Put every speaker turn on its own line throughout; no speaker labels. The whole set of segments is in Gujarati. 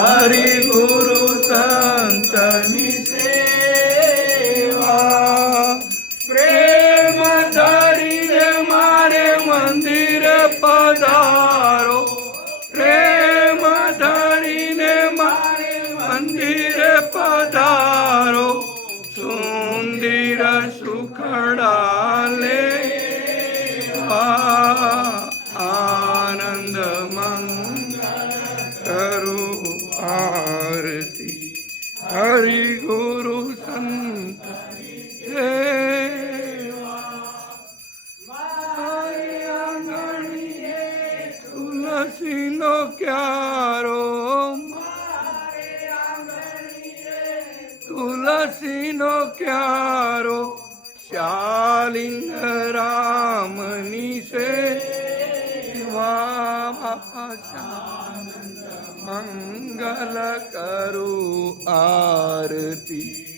હરિ ગુરુ સંતની સેવા પ્રેમ ધરીને મારે મંદિર પધારો પ્રેમ ધરીને મારે મંદિર પધારો સુંદર સુખડા લે આનંદ સંત તુલસી નો ક્યારો તુલસી નો ક્યારો શાલિંગ રામની સેવા મંગલ કરું આરતી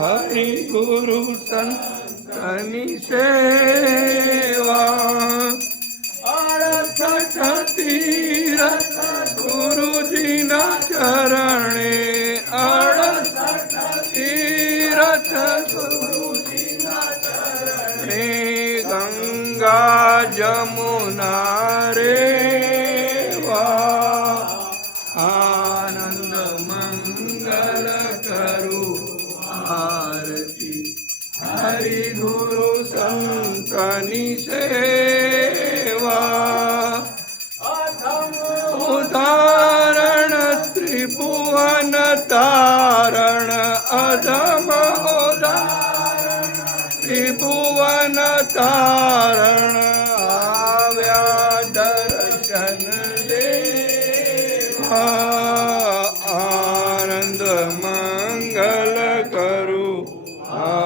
હરિ ગુરુ સંતની સેવા. અડસઠ તીરથ ગુરુજીના ચરણે. અડસઠ તીરથ ગુરુજીના ચરણે ગંગા જમુના રે આનંદ મંગલ કરું. આરતી હરિ ગુરુ સંતની સેવા. ઉદાહરણ ત્રિભુવન તારણ. અધમ ઉદાહરણ ત્રિભુવન તારણ. આવ્યા દર્શન દેવા આનંદ